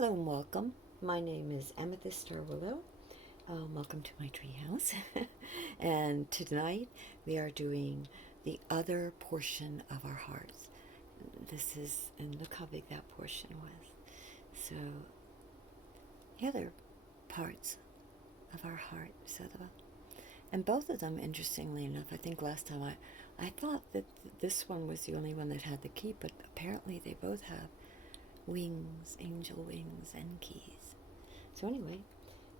Hello and welcome. My name is Amethyst Starwillow. Welcome to my treehouse. And tonight we are doing the other portion of our hearts. This is, and look how big that portion was. So, the other parts of our heart. And both of them, interestingly enough, I think last time I thought that this one was the only one that had the key, but apparently they both have wings, angel wings, and keys. So anyway,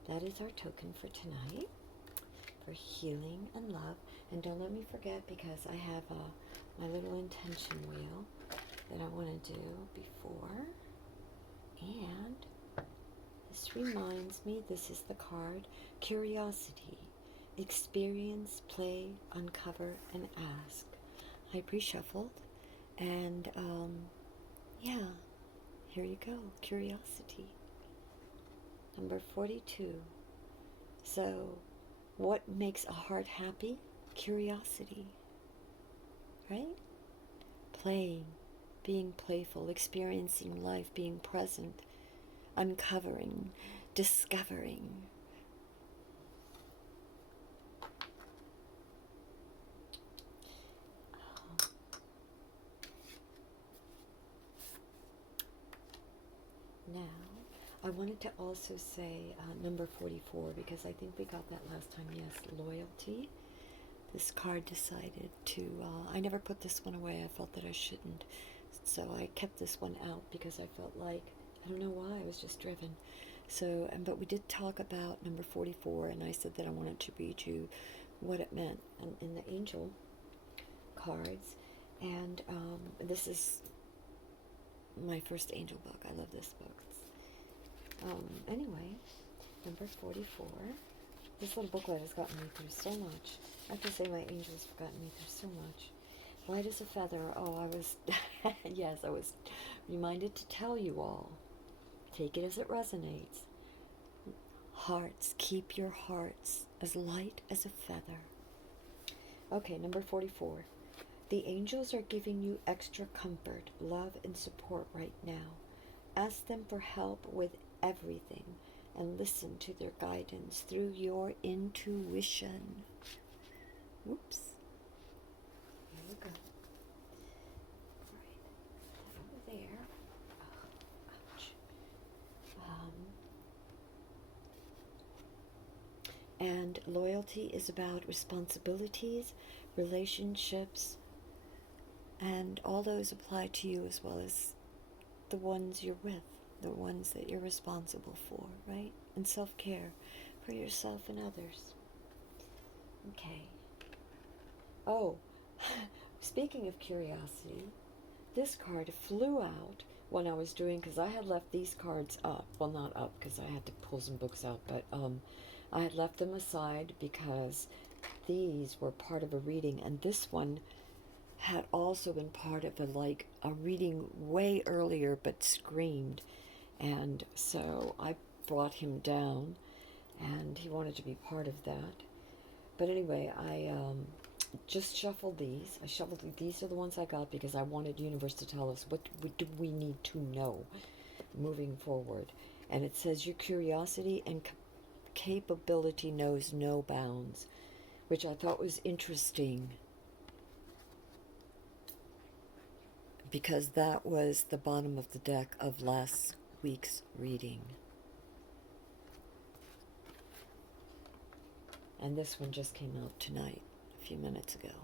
that is our token for tonight, for healing and love. And don't let me forget, because I have my little intention wheel that I want to do before. And this reminds me, this is the card, Curiosity. Experience, play, uncover, and ask. I pre-shuffled, and yeah. Here you go, Curiosity. Number 42. So, what makes a heart happy? Curiosity. Right? Playing, being playful, experiencing life, being present, uncovering, discovering. Now, I wanted to also say number 44, because I think we got that last time. Yes, loyalty. This card decided to, I never put this one away. I felt that I shouldn't. So I kept this one out because I felt like, I don't know why, I was just driven. So, but we did talk about number 44, and I said that I wanted to read you what it meant in the angel cards. And this is my first angel book. I love this book. Anyway, number 44. This little booklet has gotten me through so much. I have to say my angels have gotten me through so much. Light as a feather. Oh, I was, yes, I was reminded to tell you all. Take it as it resonates. Hearts, keep your hearts as light as a feather. Okay, number 44. The angels are giving you extra comfort, love, and support right now. Ask them for help with everything and listen to their guidance through your intuition. Whoops. There we go. All right. That over there. Oh, ouch. And loyalty is about responsibilities, relationships, and all those apply to you as well as the ones you're with, the ones that you're responsible for, right? And self-care for yourself and others. Okay. Oh, speaking of curiosity, this card flew out when I was doing, because I had left these cards up. Well, not up, because I had to pull some books out, but I had left them aside because these were part of a reading, and this one had also been part of a reading way earlier, but screamed. And so I brought him down, and he wanted to be part of that. But anyway, I just shuffled these. These are the ones I got because I wanted universe to tell us what do we need to know moving forward. And it says your curiosity and capability knows no bounds, which I thought was interesting, because that was the bottom of the deck of last week's reading. And this one just came out tonight, a few minutes ago.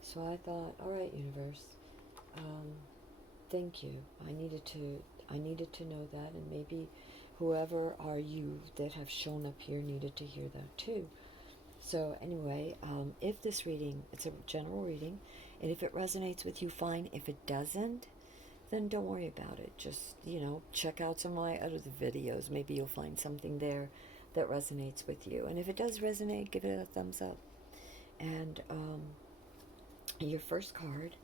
So I thought, all right, universe, thank you. I needed to know that, and maybe whoever are you that have shown up here needed to hear that too. So anyway, if this reading, it's a general reading, and if it resonates with you, fine. If it doesn't, then don't worry about it. Just, check out some of my other videos. Maybe you'll find something there that resonates with you. And if it does resonate, give it a thumbs up. And your first card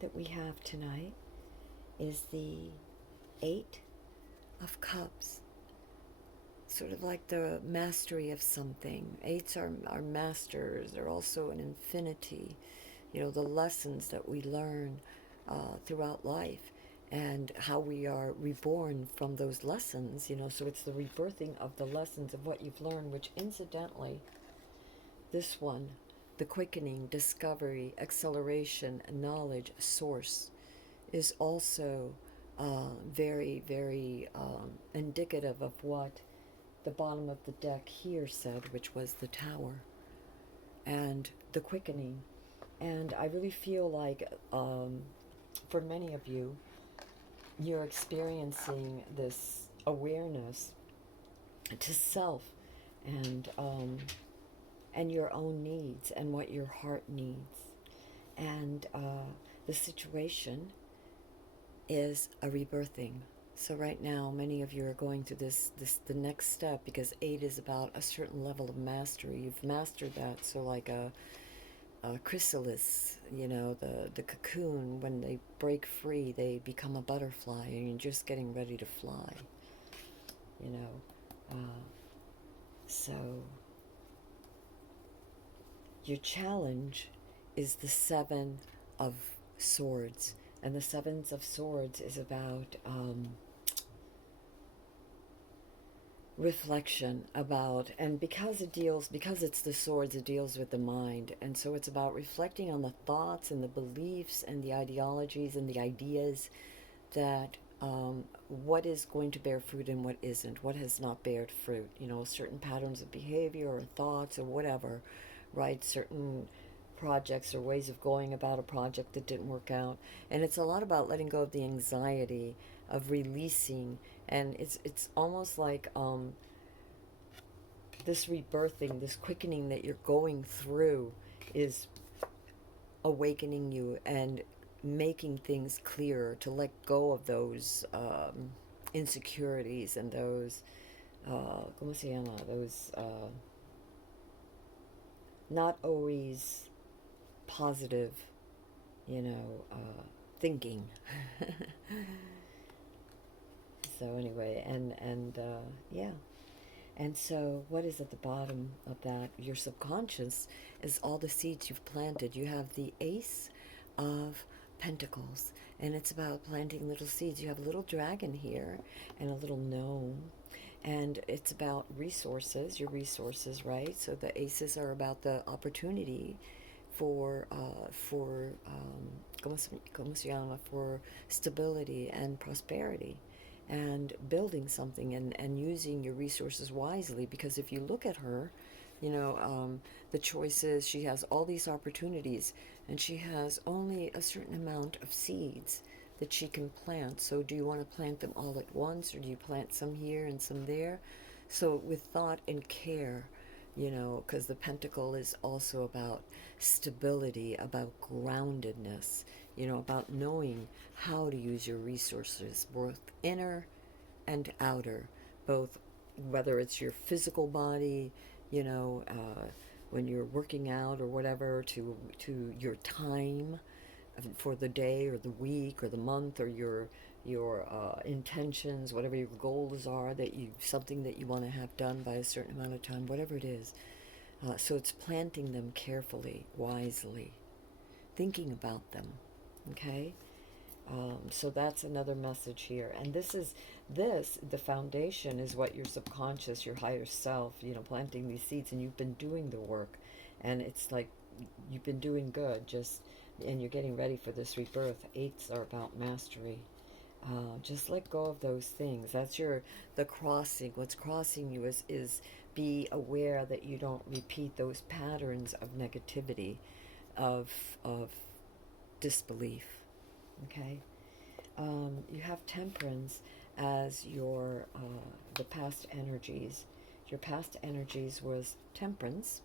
that we have tonight is the 8 of Cups. Sort of like the mastery of something. 8s are masters. They're also an infinity. The lessons that we learn throughout life. and how we are reborn from those lessons, you know. So it's the rebirthing of the lessons of what you've learned, which incidentally, this one, the quickening, discovery, acceleration, knowledge, source, is also very, very indicative of what the bottom of the deck here said, which was the tower and the quickening. And I really feel like for many of you, you're experiencing this awareness to self and your own needs and what your heart needs. And the situation is a rebirthing. So right now, many of you are going through the next step, because 8 is about a certain level of mastery. You've mastered that. So like a chrysalis, you know, the cocoon, when they break free, they become a butterfly, and you're just getting ready to fly, you know. So your challenge is the 7 of Swords. And the 7 of Swords is about reflection about, and because it's the swords, it deals with the mind. And so it's about reflecting on the thoughts and the beliefs and the ideologies and the ideas that what is going to bear fruit and what isn't, what has not bared fruit, you know, certain patterns of behavior or thoughts or whatever, right? Certain projects or ways of going about a project that didn't work out. And it's a lot about letting go of the anxiety of releasing. And it's almost like this rebirthing, this quickening that you're going through is awakening you and making things clearer, to let go of those insecurities and those ¿cómo se llama? Those not always positive, you know, thinking. So anyway, and yeah. And so what is at the bottom of that? Your subconscious is all the seeds you've planted. You have the Ace of Pentacles, and it's about planting little seeds. You have a little dragon here and a little gnome, and it's about resources, your resources, right? So the aces are about the opportunity for ¿cómo se llama? For stability and prosperity, and building something, and using your resources wisely. Because if you look at her, you know, the choices, she has all these opportunities, and she has only a certain amount of seeds that she can plant. So do you want to plant them all at once, or do you plant some here and some there? So with thought and care, you know, because the pentacle is also about stability, about groundedness, you know, about knowing how to use your resources, both inner and outer, both whether it's your physical body, you know, when you're working out or whatever, to your time for the day or the week or the month, or your intentions, whatever your goals are, that you, something that you want to have done by a certain amount of time, whatever it is. So it's planting them carefully, wisely, thinking about them, okay? So that's another message here. And the foundation is what your subconscious, your higher self, you know, planting these seeds, and you've been doing the work. And it's like you've been doing good, and you're getting ready for this rebirth. 8s are about mastery. Just let go of those things. That's the crossing. What's crossing you is be aware that you don't repeat those patterns of negativity, of disbelief. Okay? You have Temperance as your the past energies. Your past energies was Temperance,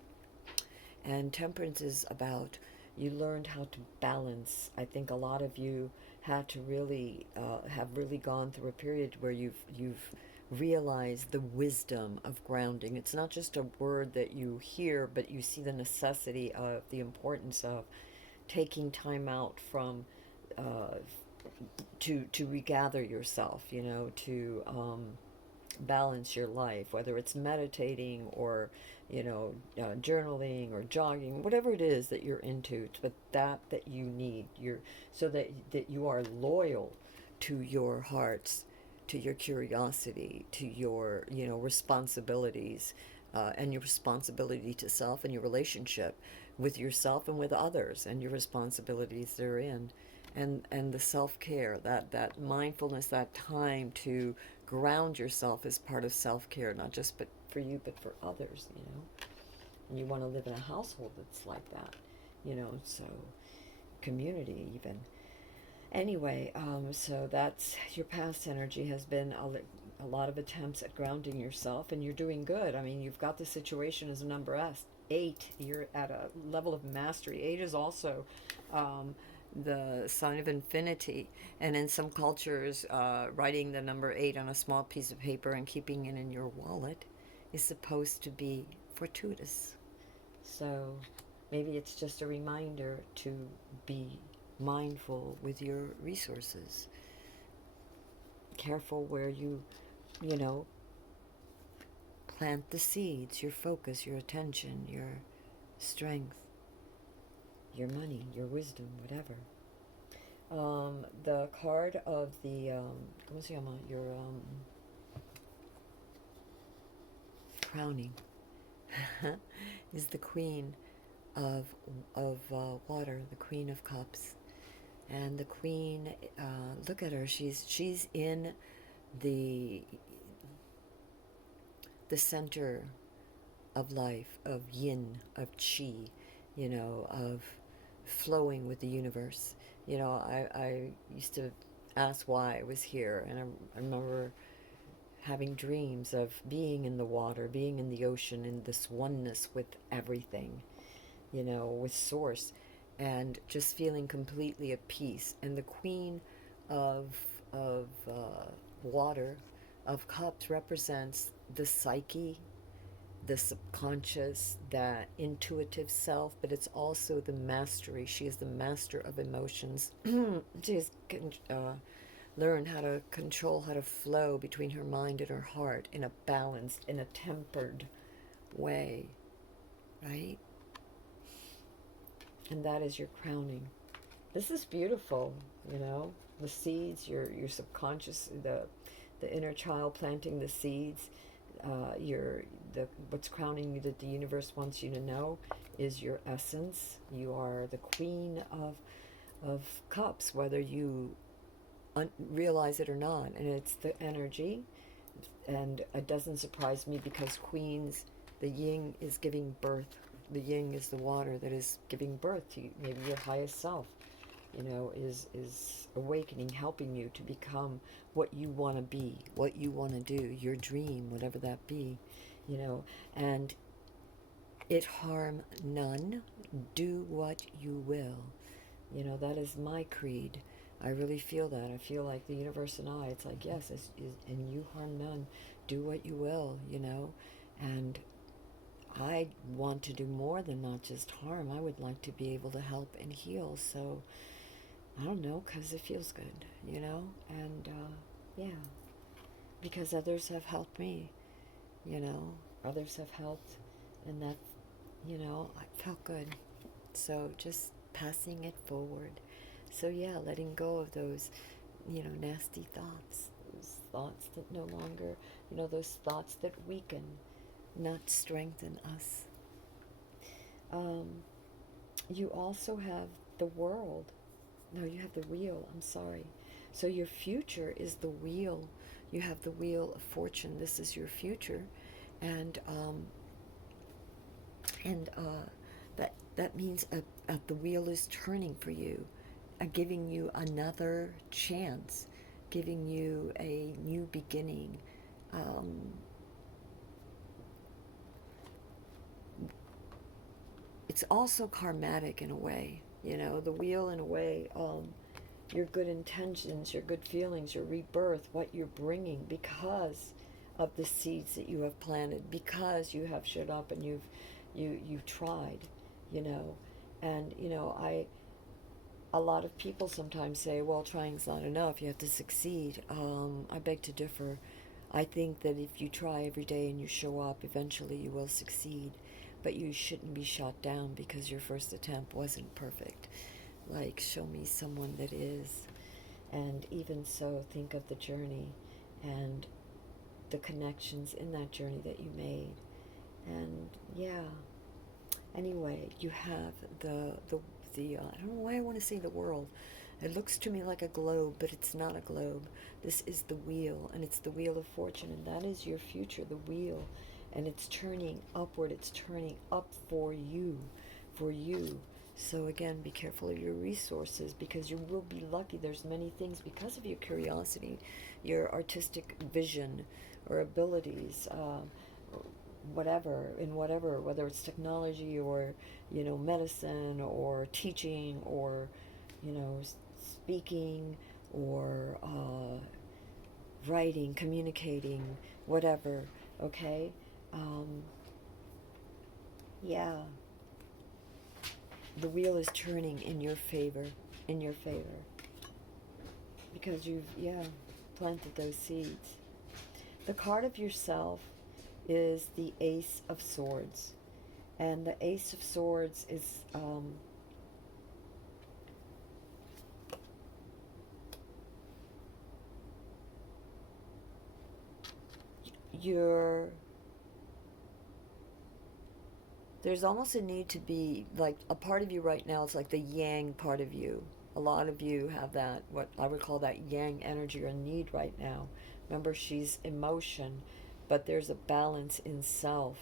and Temperance is about, you learned how to balance. I think a lot of you had to really have really gone through a period where you've realized the wisdom of grounding. It's not just a word that you hear, but you see the necessity of, the importance of taking time out from to regather yourself, you know, to balance your life, whether it's meditating or, you know, journaling or jogging, whatever it is that you're into, but that you need, so that you are loyal to your hearts, to your curiosity, to your, responsibilities, and your responsibility to self and your relationship with yourself and with others and your responsibilities therein. And the self-care, that mindfulness, that time to ground yourself is part of self-care, not just but for you, but for others, And you want to live in a household that's like that, so community even. Anyway, so that's your past energy has been a lot of attempts at grounding yourself, and you're doing good. I mean, you've got the situation as a number 8. You're at a level of mastery. 8 is also the sign of infinity, and in some cultures, writing the number 8 on a small piece of paper and keeping it in your wallet is supposed to be fortuitous. So maybe it's just a reminder to be mindful with your resources. Careful where you plant the seeds, your focus, your attention, your strength, your money, your wisdom, whatever. The card of the, ¿cómo se llama? Your crowning is the Queen of water, the Queen of Cups. And the Queen, look at her, she's in the center of life, of yin, of chi, of flowing with the universe. I used to ask why I was here, and I remember having dreams of being in the water, being in the ocean, in this oneness with everything, with source, and just feeling completely at peace. And the Queen of water, of cups, represents the psyche, the subconscious, that intuitive self, but it's also the mastery. She is the master of emotions. She has learned how to control, how to flow between her mind and her heart in a balanced, in a tempered way, right? And that is your crowning. This is beautiful, the seeds, your subconscious, the inner child planting the seeds. What's crowning you, that the universe wants you to know, is your essence. You are the Queen of Cups, whether you realize it or not, and it's the energy. And it doesn't surprise me, because queens, the yin is giving birth. The yin is the water that is giving birth to you. Maybe your highest self, is awakening, helping you to become what you want to be, what you want to do, your dream, whatever that be, and it harm none. Do what you will. That is my creed. I really feel that. I feel like the universe and I, it's like, yes, and you harm none. Do what you will, and I want to do more than not just harm. I would like to be able to help and heal. So, I don't know, because it feels good, and yeah, because others have helped me, others have helped, and that, I felt good. So just passing it forward. So yeah, letting go of those, nasty thoughts, those thoughts that no longer, those thoughts that weaken, not strengthen us. You also have the world. No, you have the wheel. I'm sorry. So your future is the wheel. You have the wheel of fortune. This is your future, and that means the wheel is turning for you, giving you another chance, giving you a new beginning. It's also karmatic in a way, the wheel in a way, your good intentions, your good feelings, your rebirth, what you're bringing because of the seeds that you have planted, because you have showed up and you've tried, and a lot of people sometimes say, well, trying's not enough, you have to succeed. I beg to differ. I think that if you try every day and you show up, eventually you will succeed. But you shouldn't be shot down because your first attempt wasn't perfect. Like, show me someone that is. And even so, think of the journey and the connections in that journey that you made. And yeah, anyway, you have the I don't know why I want to say the world. It looks to me like a globe, but it's not a globe. This is the wheel, and it's the wheel of fortune, and that is your future, the wheel. And it's turning upward, it's turning up for you, for you. So again, be careful of your resources, because you will be lucky. There's many things because of your curiosity, your artistic vision or abilities, whatever, in whatever, whether it's technology or, medicine or teaching or, speaking or writing, communicating, whatever, okay? Um, yeah, the wheel is turning in your favor, because you've, planted those seeds. The card of yourself is the Ace of Swords. And the Ace of Swords is there's almost a need to be, like, a part of you right now. It's like the yang part of you. A lot of you have that, what I would call that yang energy or need right now. Remember, she's emotion, but there's a balance in self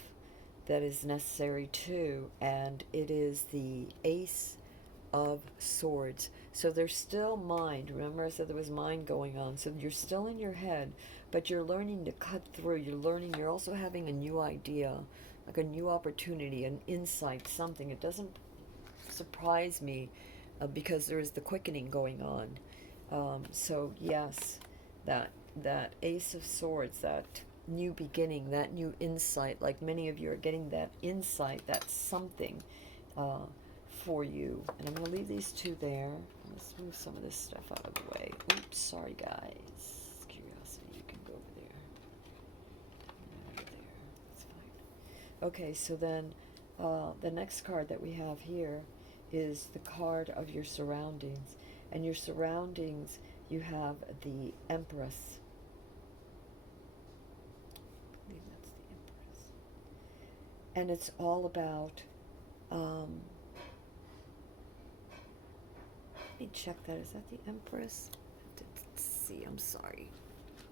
that is necessary too, and it is the Ace of Swords. So there's still mind. Remember I said there was mind going on. So you're still in your head, but you're learning to cut through. You're also having a new idea, like a new opportunity, an insight, something. It doesn't surprise me because there is the quickening going on. So yes, that Ace of Swords, that new beginning, that new insight, like many of you are getting that insight, that something for you. And I'm going to leave these two there. Let's move some of this stuff out of the way. Oops, sorry guys. Curiosity, you can go over there. Over there, it's fine. Okay, so then the next card that we have here is the card of your surroundings. And your surroundings, you have the Empress. I believe that's the Empress. And it's all about let me check that. Is that the Empress? Let's see. I'm sorry.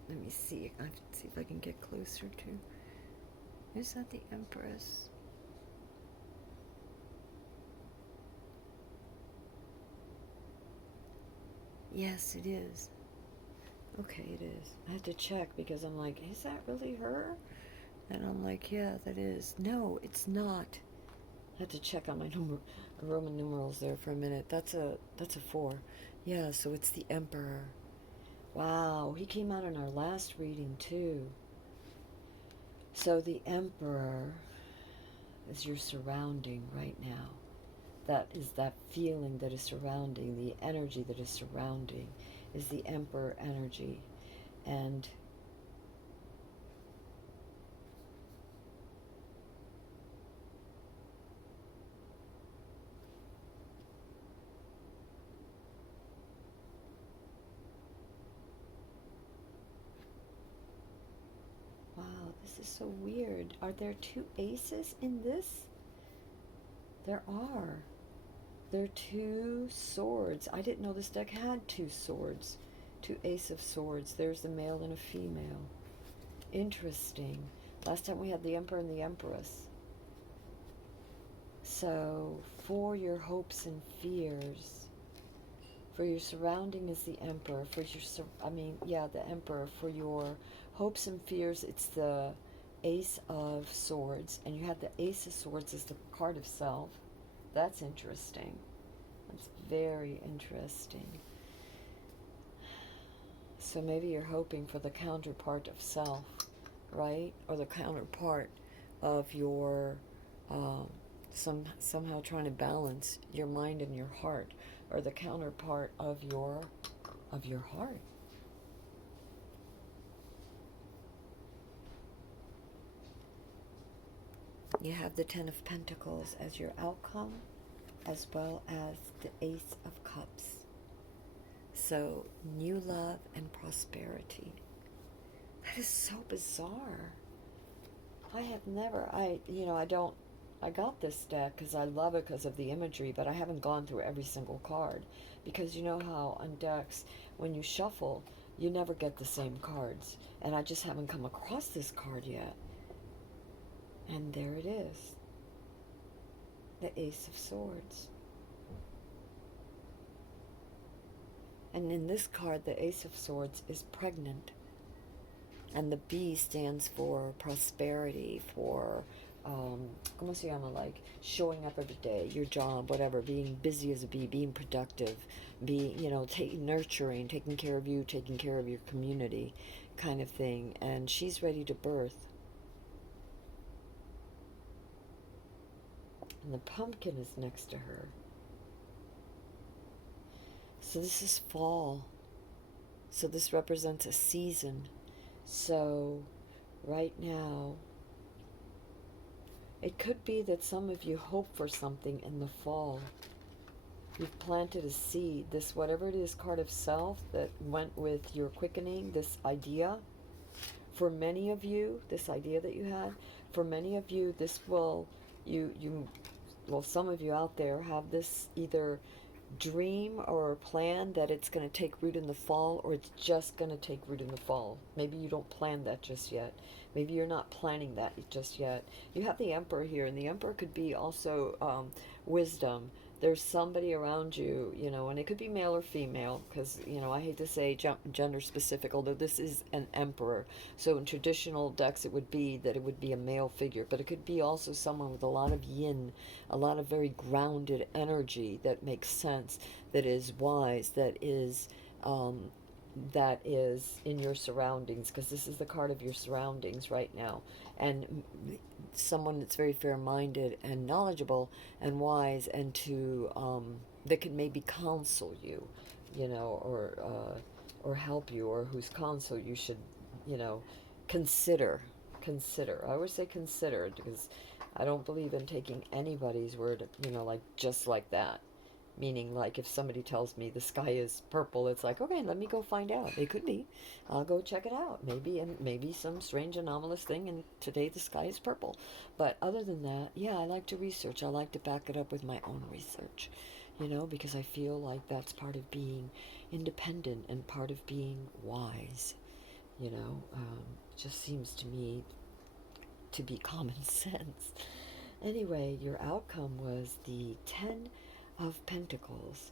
Let me see. I have to see if I can get closer to. Is that the Empress? Yes, it is. Okay, it is. I had to check because I'm like, is that really her? And I'm like, yeah, that is. No, it's not. I had to check on my Roman numerals there for a minute. That's a 4. Yeah, so it's the Emperor. Wow, he came out in our last reading too. So the Emperor is your surrounding right now. That is that feeling that is surrounding, the energy that is surrounding is the Emperor energy. And wow, this is so weird. Are there 2 aces in this? There are. There are 2 swords. I didn't know this deck had 2 swords. 2 Ace of Swords. There's the male and a female. Interesting. Last time we had the Emperor and the Empress. So, for your hopes and fears, for your surrounding is the Emperor. For your, the Emperor. For your hopes and fears, it's the Ace of Swords. And you have the Ace of Swords as the card of self. That's interesting. That's very interesting. So maybe you're hoping for the counterpart of self, right? Or the counterpart of your somehow trying to balance your mind and your heart, or the counterpart of your heart. You have the 10 of Pentacles as your outcome, as well as the Ace of Cups. So, new love and prosperity. That is so bizarre. I have never, I got this deck because I love it because of the imagery, but I haven't gone through every single card. Because you know how on decks, when you shuffle, you never get the same cards. And I just haven't come across this card yet. And there it is. The Ace of Swords. And in this card, the Ace of Swords is pregnant. And the B stands for prosperity, for, ¿cómo se llama? Like showing up every day, your job, whatever, being busy as a bee, being productive, being, nurturing, taking care of you, taking care of your community kind of thing. And she's ready to birth. And the pumpkin is next to her. So this is fall. So this represents a season. So right now, it could be that some of you hope for something in the fall. You've planted a seed, this whatever it is, card of self that went with your quickening, this idea. For many of you, this idea that you had, for many of you, this will, some of you out there have this either dream or plan that it's going to take root in the fall, or it's just going to take root in the fall. Maybe you don't plan that just yet. Maybe you're not planning that just yet. You have the Emperor here, and the Emperor could be also wisdom. There's somebody around you, and it could be male or female, because, I hate to say gender specific, although this is an emperor. So in traditional decks, it would be a male figure, but it could be also someone with a lot of yin, a lot of very grounded energy that makes sense, that is wise, that is in your surroundings, because this is the card of your surroundings right now. And someone that's very fair-minded and knowledgeable and wise, and that can maybe counsel you, or help you, or whose counsel you should, consider. I always say consider, because I don't believe in taking anybody's word, like just like that. Meaning, like, if somebody tells me the sky is purple, it's like, okay, let me go find out. It could be. I'll go check it out. Maybe some strange anomalous thing, and today the sky is purple. But other than that, yeah, I like to research. I like to back it up with my own research, because I feel like that's part of being independent and part of being wise. Just seems to me to be common sense. Anyway, your outcome was the 10 of Pentacles,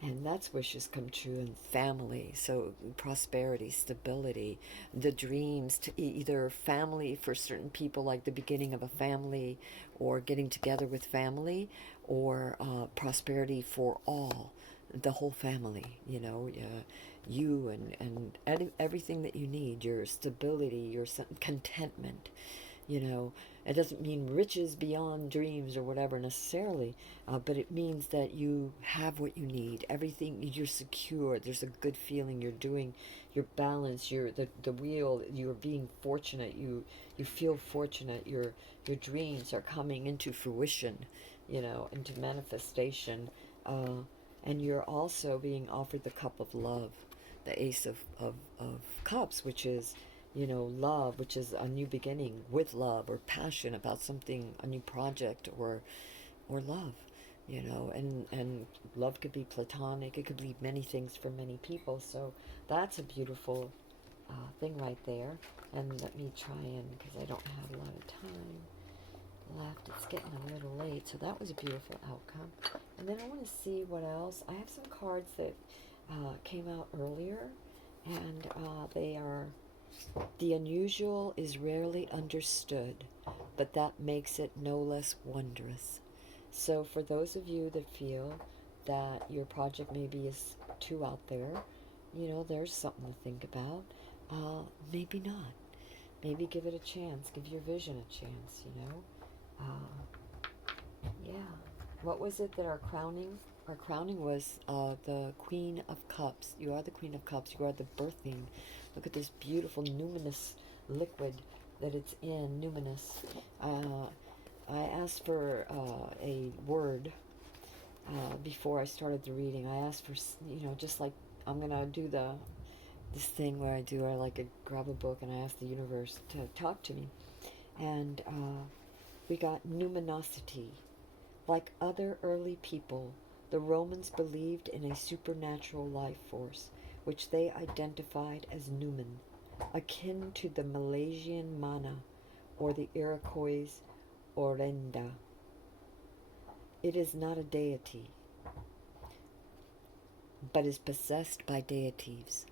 and that's wishes come true, and family, so prosperity, stability, the dreams, to either family for certain people, like the beginning of a family, or getting together with family, or prosperity for all, the whole family, you and everything that you need, your stability, your contentment. It doesn't mean riches beyond dreams or whatever necessarily, but it means that you have what you need. Everything, you're secure. There's a good feeling. You're doing your balance. You're the wheel. You're being fortunate. You feel fortunate. Your dreams are coming into fruition, into manifestation, and you're also being offered the cup of love, the Ace of Cups, which is, love, which is a new beginning with love, or passion about something, a new project, or love, and love could be platonic, it could be many things for many people. So that's a beautiful thing right there. And let me try because I don't have a lot of time left, it's getting a little late. So that was a beautiful outcome. And then I want to see what else. I have some cards that came out earlier, and they are: the unusual is rarely understood, but that makes it no less wondrous. So for those of you that feel that your project maybe is too out there, there's something to think about. Maybe not. Maybe give it a chance. Give your vision a chance, yeah. What was it that our crowning? Our crowning was the Queen of Cups. You are the Queen of Cups. You are the birthing. Look at this beautiful numinous liquid that it's in, numinous. I asked for a word before I started the reading. I asked for, just like I'm gonna do this thing where I like grab a book and I ask the universe to talk to me. And we got numinosity. Like other early people, the Romans believed in a supernatural life force, which they identified as numen, akin to the Malaysian mana or the Iroquois orenda. It is not a deity, but is possessed by deities.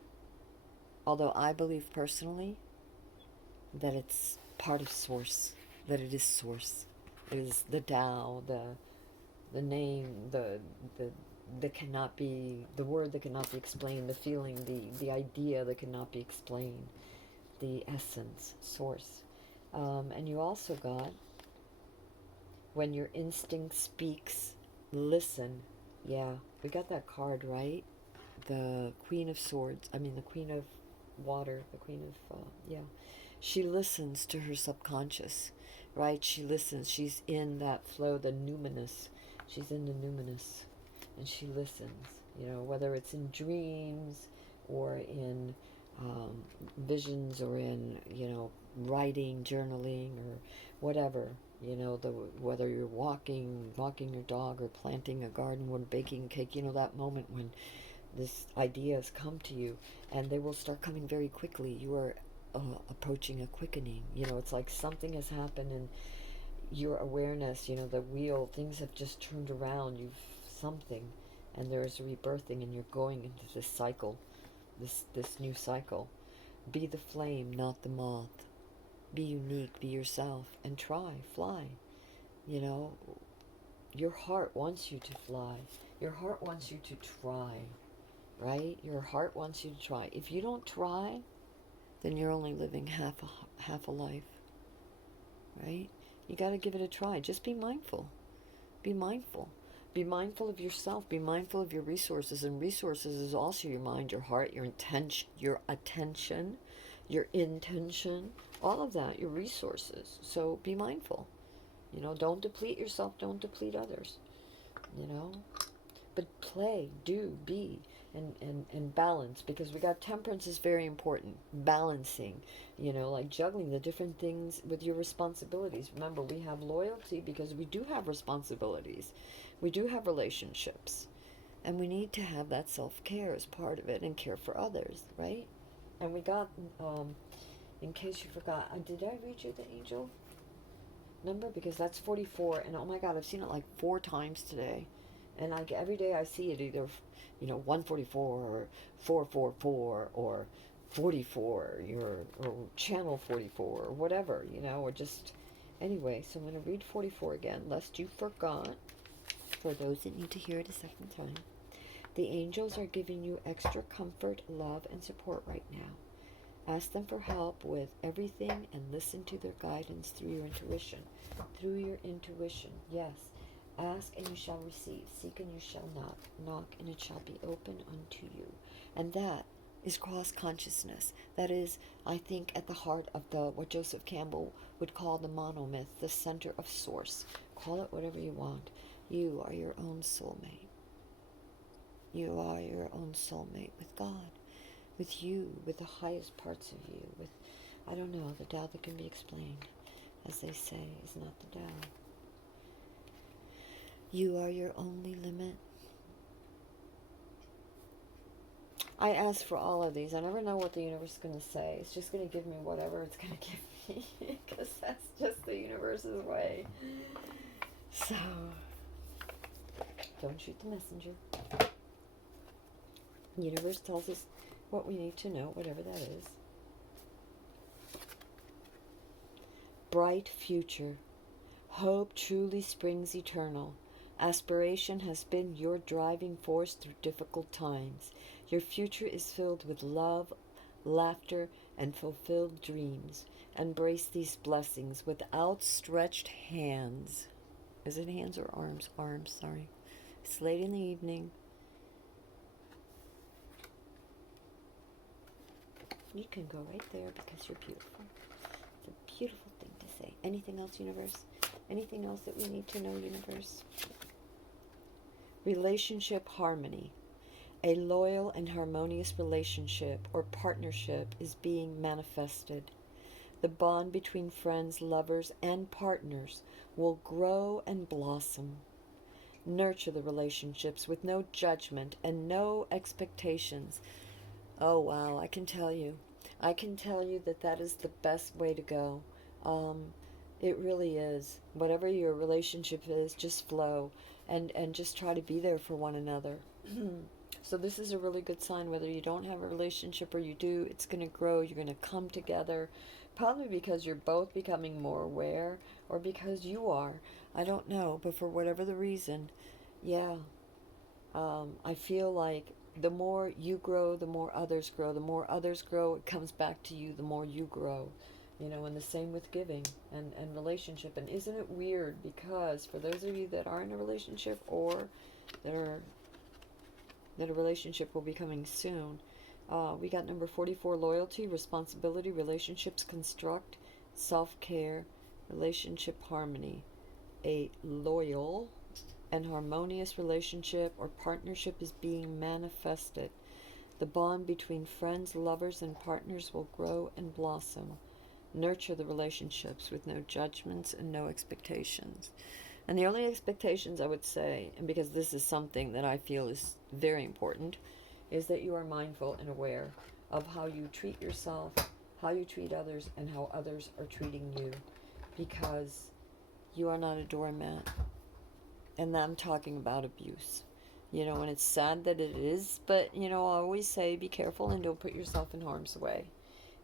Although I believe personally that it's part of Source, that it is Source. It is the Tao, the name, the cannot be, the word that cannot be explained, the feeling, the idea that cannot be explained, the essence, Source. And you also got, when your instinct speaks, listen. Yeah, we got that card right. The Queen of Swords, the Queen of Water, the Queen of, yeah. She listens to her subconscious, right? She listens. She's in that flow, the numinous. She's in the numinous, and she listens. Whether it's in dreams or in visions or in, writing, journaling, or whatever. Whether you're walking your dog, or planting a garden, or baking a cake. That moment when this ideas come to you, and they will start coming very quickly. You are approaching a quickening. It's like something has happened, and your awareness, the wheel, things have just turned around. You've something, and there's a rebirthing, and you're going into this cycle, this new cycle. Be the flame, not the moth. Be unique, be yourself, and fly. Your heart wants you to fly. Your heart wants you to try, right? Your heart wants you to try. If you don't try, then you're only living half a life, right? You got to give it a try. Just be mindful. Be mindful. Be mindful of yourself. Be mindful of your resources. And resources is also your mind, your heart, your attention, your intention, all of that, your resources. So be mindful. Don't deplete yourself. Don't deplete others. But play, do, be, and balance, because we got temperance is very important. Balancing, like juggling the different things with your responsibilities. Remember, we have loyalty because we do have responsibilities. We do have relationships. And we need to have that self-care as part of it, and care for others, right? And we got, in case you forgot, did I read you the angel number? Because that's 44, and oh my God, I've seen it like 4 times today. And every day I see it either, 144 or 444 or 44, or channel 44 or whatever, or just, anyway. So I'm going to read 44 again, lest you forgot, for those that need to hear it a second time. The angels are giving you extra comfort, love, and support right now. Ask them for help with everything, and listen to their guidance through your intuition. Through your intuition, yes. Ask and you shall receive. Seek and you shall knock. Knock and it shall be open unto you. And that is cross consciousness. That is, I think, at the heart of what Joseph Campbell would call the monomyth, the center of Source. Call it whatever you want. You are your own soulmate. You are your own soulmate with God, with you, with the highest parts of you, with, I don't know, the Tao that can be explained, as they say, is not the Tao. You are your only limit. I ask for all of these. I never know what the universe is going to say. It's just going to give me whatever it's going to give me, because that's just the universe's way. So, don't shoot the messenger. The universe tells us what we need to know, whatever that is. Bright future. Hope truly springs eternal. Aspiration has been your driving force through difficult times. Your future is filled with love, laughter, and fulfilled dreams. Embrace these blessings with outstretched hands. Is it hands or arms? Arms, sorry. It's late in the evening. You can go right there because you're beautiful. It's a beautiful thing to say. Anything else, universe? Anything else that we need to know, universe? Relationship harmony. A loyal and harmonious relationship or partnership is being manifested. The bond between friends, lovers, and partners will grow and blossom. Nurture the relationships with no judgment and no expectations. Oh, wow, I can tell you. I can tell you that that is the best way to go. Um, it really is. Whatever your relationship is, just flow and just try to be there for one another. So this is a really good sign whether you don't have a relationship or you do, it's going to grow, you're going to come together, probably because you're both becoming more aware or because you are. I don't know, but for whatever the reason, yeah, I feel like the more you grow, the more others grow. The more others grow, it comes back to you, the more you grow. And the same with giving and relationship. And isn't it weird? Because for those of you that are in a relationship or that are that a relationship will be coming soon, we got number 44, loyalty, responsibility, relationships construct, self-care, relationship harmony. A loyal and harmonious relationship or partnership is being manifested. The bond between friends, lovers, and partners will grow and blossom. Nurture the relationships with no judgments and no expectations. And the only expectations I would say, and because this is something that I feel is very important, is that you are mindful and aware of how you treat yourself, how you treat others, and how others are treating you. Because you are not a doormat. And I'm talking about abuse. And it's sad that it is, but, I always say be careful and don't put yourself in harm's way.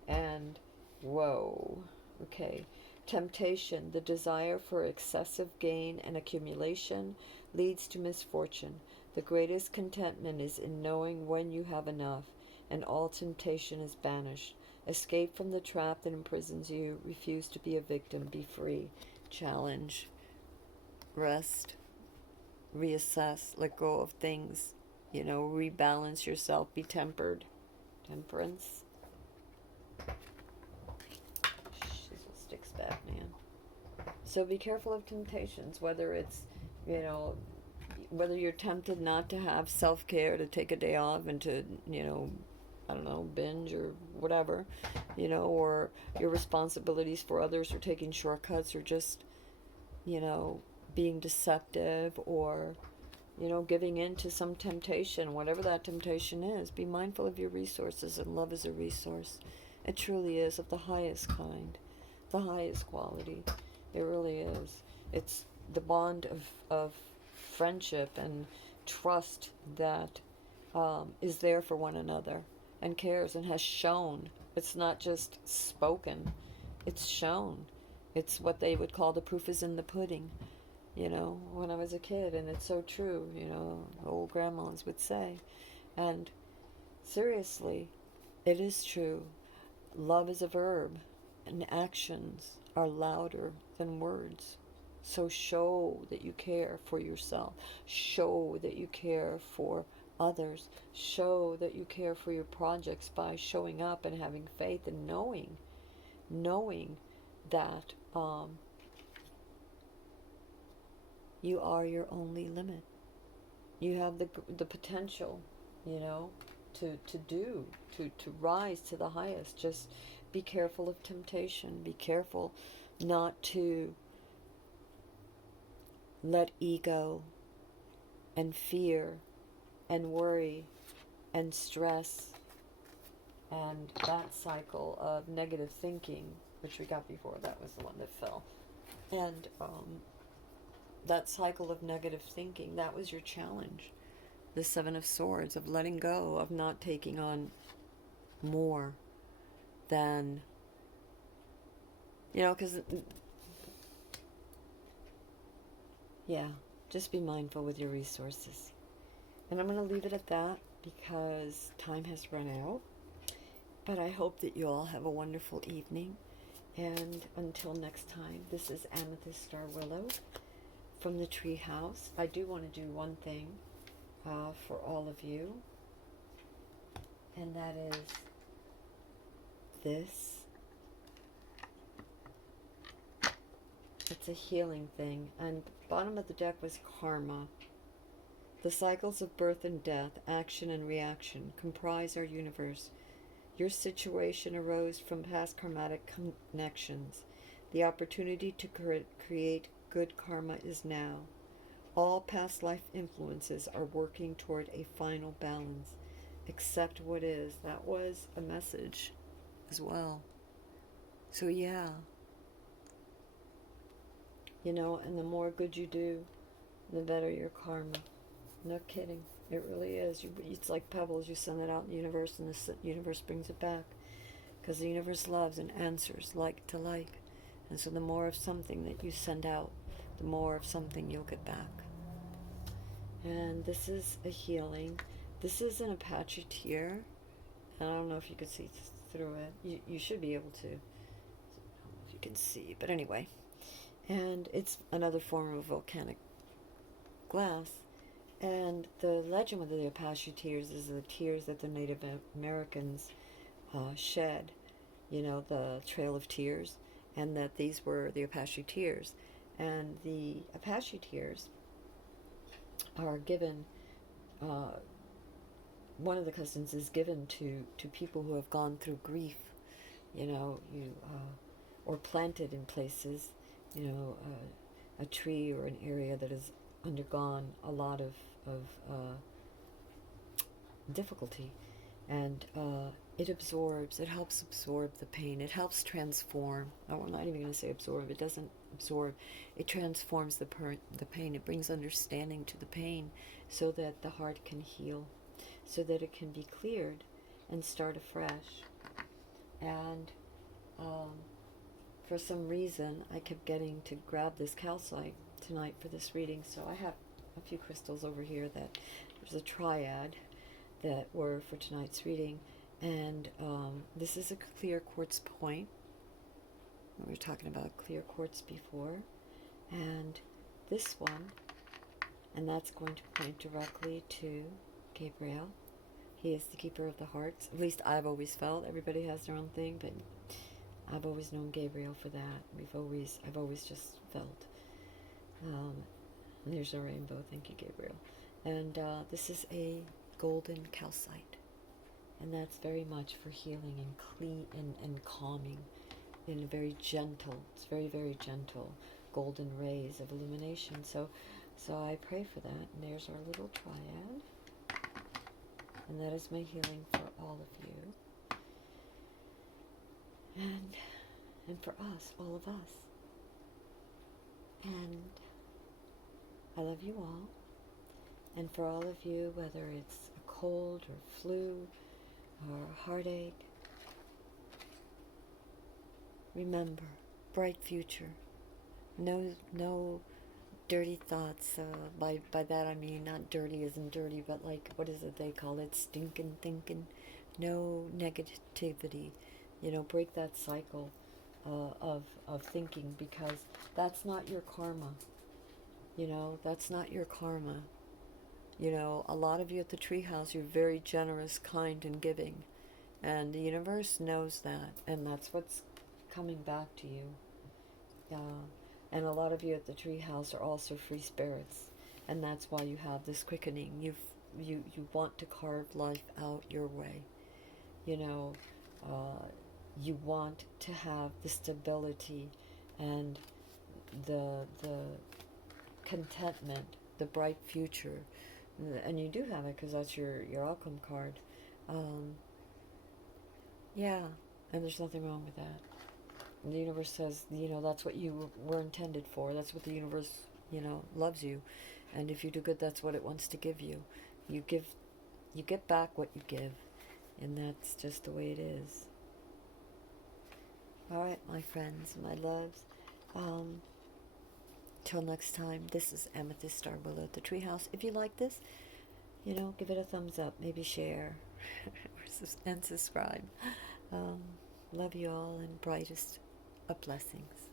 And, whoa, okay. Temptation, the desire for excessive gain and accumulation, leads to misfortune. The greatest contentment is in knowing when you have enough, and all temptation is banished. Escape from the trap that imprisons you. Refuse to be a victim. Be free. Challenge. Rest. Reassess. Let go of things. Rebalance yourself. Be tempered. Temperance. Shizzle sticks back, man. So be careful of temptations, whether it's, whether you're tempted not to have self-care, to take a day off and to, I don't know, binge or whatever, or your responsibilities for others or taking shortcuts or just, being deceptive or, giving in to some temptation, whatever that temptation is. Be mindful of your resources, and love is a resource. It truly is of the highest kind, the highest quality. It really is. It's the bond of friendship and trust that is there for one another and cares and has shown. It's not just spoken, it's shown. It's what they would call the proof is in the pudding, when I was a kid. And it's so true, old grandmas would say. And seriously, it is true. Love is a verb, and actions are louder than words. So show that you care for yourself. Show that you care for others. Show that you care for your projects by showing up and having faith and knowing that you are your only limit. You have the potential, to rise to the highest. Just be careful of temptation. Be careful not to let ego and fear and worry and stress and that cycle of negative thinking, which we got before, that was the one that fell. And that cycle of negative thinking, that was your challenge. The Seven of Swords, of letting go, of not taking on more than, because, yeah, just be mindful with your resources. And I'm going to leave it at that because time has run out. But I hope that you all have a wonderful evening. And until next time, this is Amethyst Star Willow from the Tree House. I do want to do one thing for all of you. And that is this. It's a healing thing. And bottom of the deck was karma. The cycles of birth and death, action and reaction, comprise our universe. Your situation arose from past karmatic connections. The opportunity to create good karma is now. All past life influences are working toward a final balance. Accept what is. That was a message as well. So yeah, and the more good you do, the better your karma. No kidding. It really is. It's like pebbles. You send it out in the universe, and the universe brings it back. Because the universe loves and answers like to like. And so the more of something that you send out, the more of something you'll get back. And this is a healing. This is an Apache Tear. And I don't know if you can see through it. You should be able to. I don't know if you can see. But anyway. And it's another form of volcanic glass. And the legend with the Apache Tears is the tears that the Native Americans shed, the Trail of Tears, and that these were the Apache Tears. And the Apache Tears are given, one of the customs is given to people who have gone through grief, or planted in places, a tree or an area that has undergone a lot of difficulty, and it helps absorb the pain. It helps transform. I'm not even going to say absorb. It doesn't absorb. It transforms the pain. It brings understanding to the pain so that the heart can heal, so that it can be cleared and start afresh. And for some reason, I kept getting to grab this calcite tonight for this reading, so I have a few crystals over here that there's a triad that were for tonight's reading, and this is a clear quartz point. We were talking about clear quartz before, and this one, and that's going to point directly to Gabriel. He is the keeper of the hearts. At least I've always felt. Everybody has their own thing, but I've always known Gabriel for that. I've always just felt. There's a rainbow. Thank you, Gabriel. And this is a golden calcite, and that's very much for healing and clean and calming, in a very gentle. It's very, very gentle, golden rays of illumination. So I pray for that. And there's our little triad, and that is my healing for all of you, and for us, all of us. And I love you all. And for all of you, whether it's a cold or flu or a heartache, remember, bright future. No dirty thoughts. By that I mean not dirty as in dirty, but like, what is it they call it? Stinking thinking. No negativity. Break that cycle of thinking, because that's not your karma. That's not your karma. A lot of you at the treehouse, you're very generous, kind, and giving. And the universe knows that. And that's what's coming back to you. And a lot of you at the treehouse are also free spirits. And that's why you have this quickening. You want to carve life out your way. You want to have the stability and the contentment, the bright future. And you do have it, because that's your outcome card. Yeah, and there's nothing wrong with that. And the universe says, that's what you were intended for. That's what the universe, loves you. And if you do good, that's what it wants to give you. You get back what you give. And that's just the way it is. All right, my friends, my loves. Till next time, this is Amethyst Star Willow at the Treehouse. If you like this, give it a thumbs up, maybe share, and subscribe. Love you all, and brightest of blessings.